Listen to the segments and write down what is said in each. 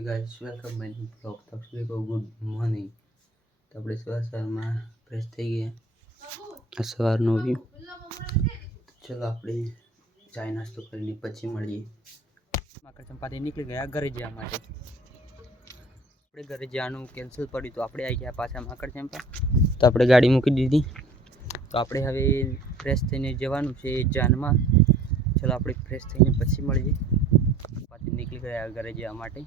Hey guys, welcome my new blog. तो आप सभी को गुड मॉर्निंग। तो આપણે સવારમાં ફ્રેશ થઈ ગયા, આ સવારનો વ્યૂ। ચલો આપણે ચાય નાસ્તો કરીને પછી મળીએ। માકડ ચંપાથી નીકળી ગયા ઘરે જવા માટે। આપણે ઘરે જવાનું કેન્સલ પડ્યું તો આપણે આવી ગયા પાછા માકડ ચંપા। તો આપણે ગાડી મૂકી દીધી, તો આપણે હવે ફ્રેશ થઈને જવાનું છે જાનમાં। ચલો આપણે ફ્રેશ થઈને પછી મળીએ। પાછી નીકળી ગયા ઘરે જવા માટે।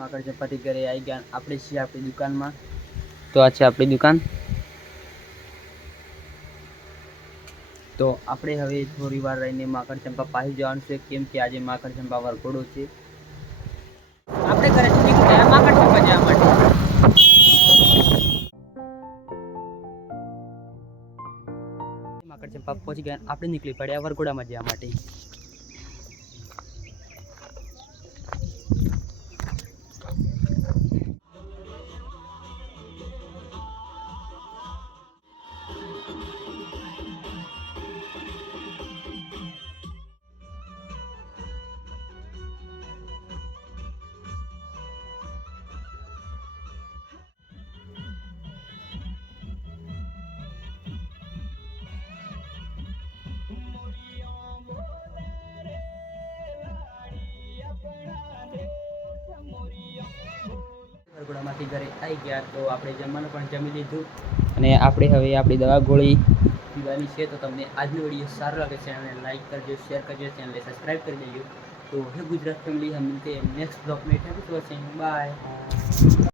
माकड़ चंपाती घरे आई गया। आपणे छे आपणी दुकान में। तो आ छे आपणी दुकान। तो आपणे हवे थोड़ी वार रहीने माकड़ चंपा पासी जवानुं छे, केम के आज माकड़ चंपा वरघोड़ो छे। आपणे घरेथी નીકળી ગયા माकड़ चंपा जवा माटे। माकड़ चंपा पहुंची गया। आपणे નીકળી પડ્યા વરઘોડામાં જવા માટે। વરઘોડામાંથી ઘરે આવી ગયા તો આપણે જમવાનું પણ જમી લીધું અને આપણે હવે આપણી દવા ગોળી પીવાની છે। તો તમને આજનો વિડીયો સારો લાગે ચેનલને લાઈક કરજો, શેર કરજો, ચેનલને સબસ્ક્રાઈબ કરી દેજો। तो है गुजरात फैमिली, हम मिलते हैं नेक्स्ट ब्लॉग में। Thank you for watching, bye.